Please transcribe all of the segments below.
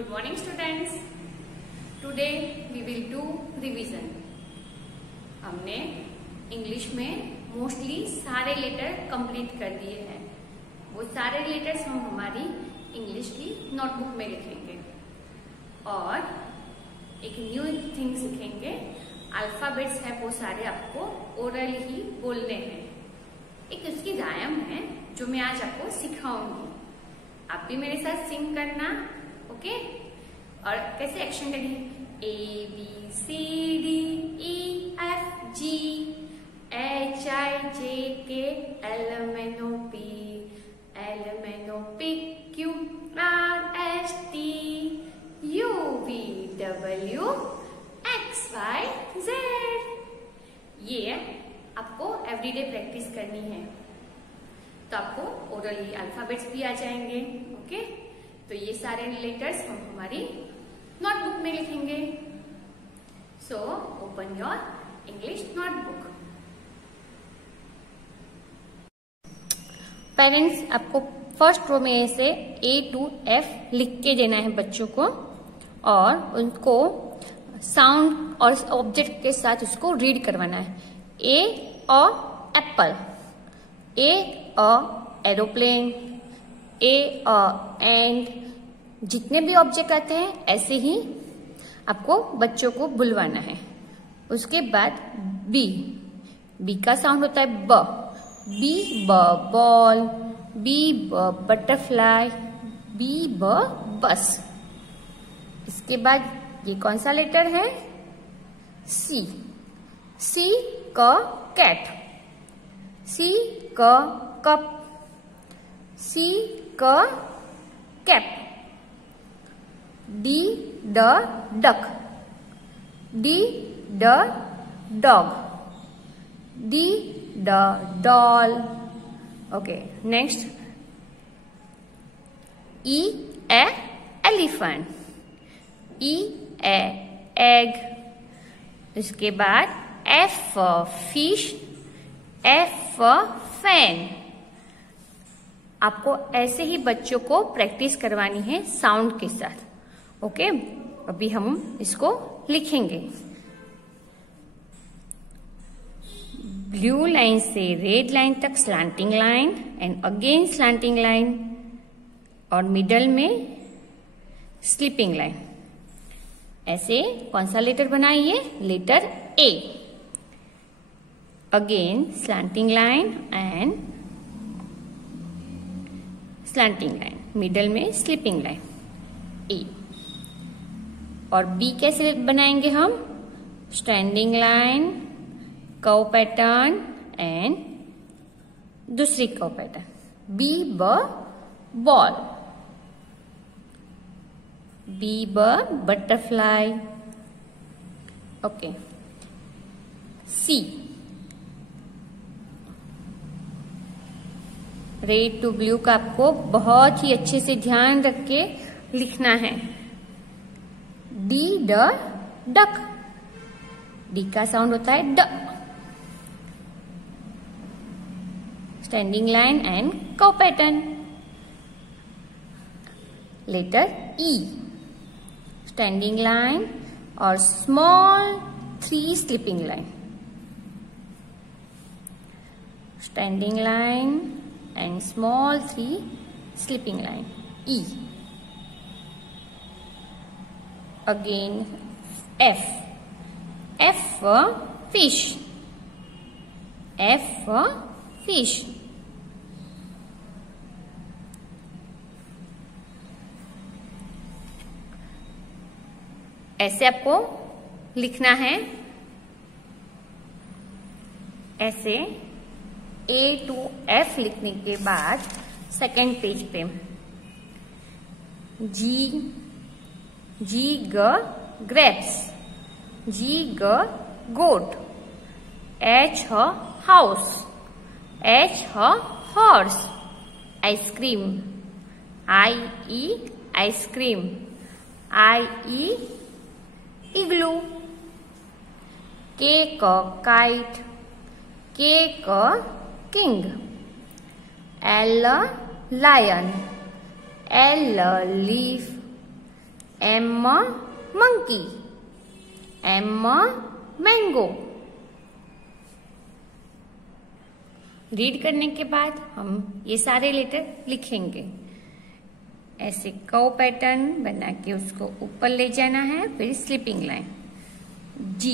Good morning students. Today we will do revision. हमने English में mostly सारे letter complete कर दिए हैं। वो सारे लेटर्स हम हमारी इंग्लिश की नोटबुक में लिखेंगे और एक न्यू थिंग सीखेंगे। अल्फाबेट्स है वो सारे आपको ओरल ही बोलने हैं। एक उसकी रायम है जो मैं आज आपको सिखाऊंगी। आप भी मेरे साथ सिंग करना, ओके? और कैसे एक्शन करेंगे? A B C D E F G H I J K L M N O P Q R S T U V W X Y Z। ये आपको एवरीडे प्रैक्टिस करनी है तो आपको ओरली अल्फाबेट्स भी आ जाएंगे, okay? तो ये सारे लेटर्स हम हमारी नोटबुक में लिखेंगे। So open your English notebook. Parents, आपको फर्स्ट रो में से A to F लिख के देना है बच्चों को और उनको साउंड और ऑब्जेक्ट के साथ उसको रीड करवाना है। A a Apple, A a aeroplane, A a and, जितने भी ऑब्जेक्ट आते हैं ऐसे ही आपको बच्चों को बुलवाना है। उसके बाद B, B का साउंड होता है ब, B ब बॉल, B ब बटरफ्लाई, B ब बस। इसके बाद ये कौन सा लेटर है? C, C क कैट, C क कप, C क कैप, D ड डक, D ड डॉग, D ड डॉल। ओके, नेक्स्ट E ए एलिफेंट, E ए एग। इसके बाद F फिश, F फैन। आपको ऐसे ही बच्चों को प्रैक्टिस करवानी है साउंड के साथ, ओके? अभी हम इसको लिखेंगे। ब्लू लाइन से रेड लाइन तक slanting line and again slanting line और मिडल में स्लीपिंग लाइन। ऐसे कौन सा लेटर बनाइए? Letter A। Again slanting line and slanting line, middle में स्लीपिंग लाइन A। और B कैसे बनाएंगे हम? Standing line, curve pattern and दूसरी कर्व पैटर्न। B ब बॉल, B ब butterfly, okay. C, red to blue का आपको बहुत ही अच्छे से ध्यान रख के लिखना है। D ड डक, D का साउंड होता है ड। Standing line and curve pattern. Letter E, standing line और small 3 sleeping line, standing line and small 3 sleeping line E। Again F, F for fish, F for fish। ऐसे आपको लिखना है। ऐसे A to F लिखने के बाद सेकेंड पेज पे G ग ग्रेप्स, G ग गोट, H ह हाउस, H ह horse. Ice cream, I E ice cream, I E igloo. K क काइट, K क king, L lion, L leaf, M monkey, M mango। Read करने के बाद हम ये सारे लेटर लिखेंगे। ऐसे कव पैटर्न बना के उसको ऊपर ले जाना है, फिर स्लीपिंग लाइन G,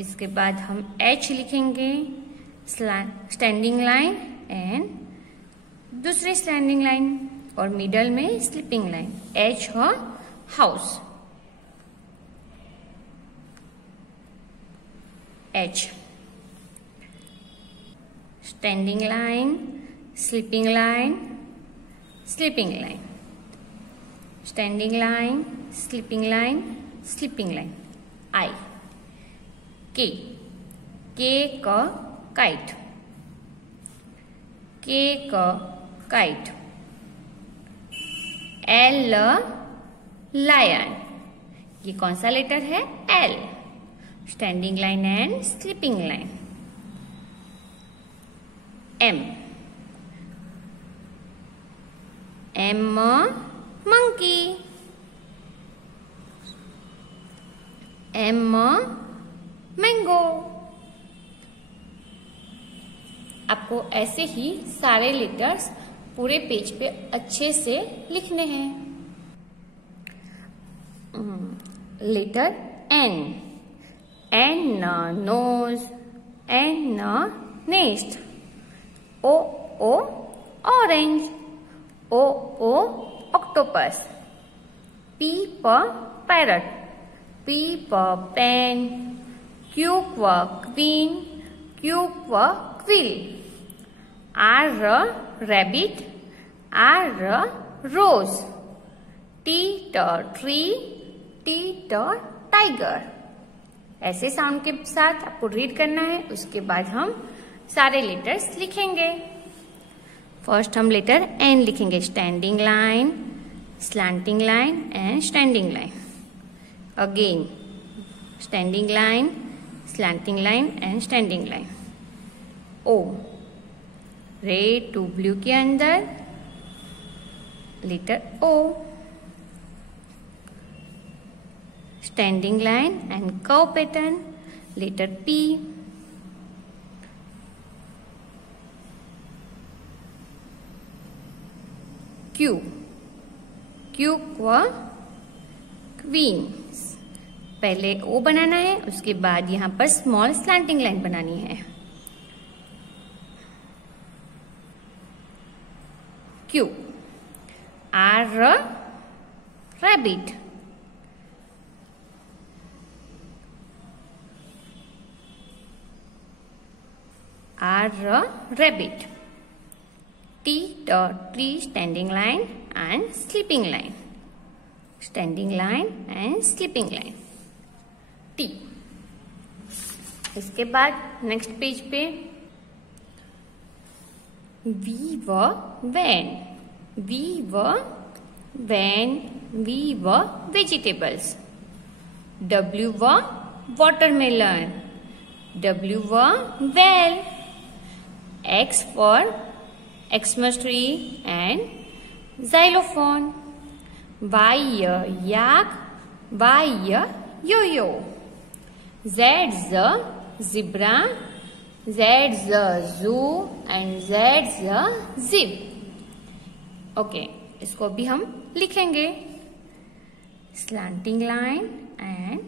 इसके बाद हम H लिखेंगे, स्टैंडिंग लाइन एंड दूसरी स्टैंडिंग लाइन और मिडल में स्लीपिंग लाइन H हो house, H, standing line, sleeping line, sleeping line, standing line, sleeping line, sleeping line I, K, K का काइट, K का काइट, L लायन, ये कौन सा letter है? L, standing line and sleeping line, M, M monkey, M mango। आपको ऐसे ही सारे letters पूरे पेज पे अच्छे से लिखने हैं। Letter N, N nose, N nest, O orange, O octopus, P for parrot, P for pen, Q for queen, Q for quill, R rabbit, R rose, T tree, T tiger। ऐसे sound के साथ आपको read करना है, उसके बाद हम सारे लेटर्स लिखेंगे। फर्स्ट हम लेटर N लिखेंगे, standing line, slanting line and standing line. Again standing line, slanting line and standing line. O, red to blue के अंदर letter O, standing line and curve pattern letter P, Q, Q को queen, पहले O बनाना है, उसके बाद यहां पर स्मॉल स्लैंटिंग लाइन बनानी है। Q, R rabbit, R rabbit, T tree standing line and sleeping line, standing line and sleeping line T। इसके बाद नेक्स्ट पेज पे V van, V van, V vegetables, W watermelon, W well, X for Xmas tree and xylophone, Y yak, Y yo-yo, Z zebra, Z zoo and Z zip। Okay, इसको भी हम लिखेंगे। Slanting line and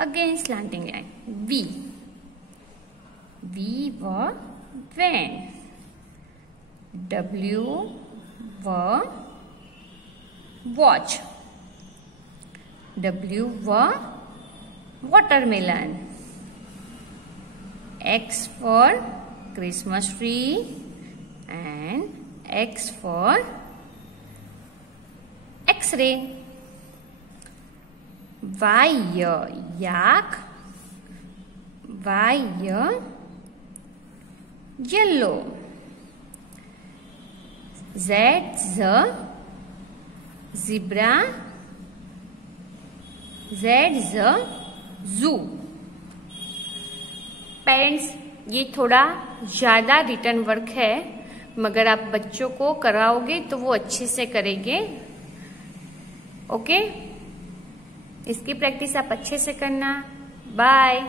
again slanting line. V, V van, W watch, W watermelon, X for Christmas tree and X for X-ray, Y yak, Y yellow, Z zebra, Z zoo। Parents, ये थोड़ा ज्यादा written work है, मगर आप बच्चों को कराओगे तो वो अच्छे से करेंगे। ओके, इसकी प्रैक्टिस आप अच्छे से करना। बाय।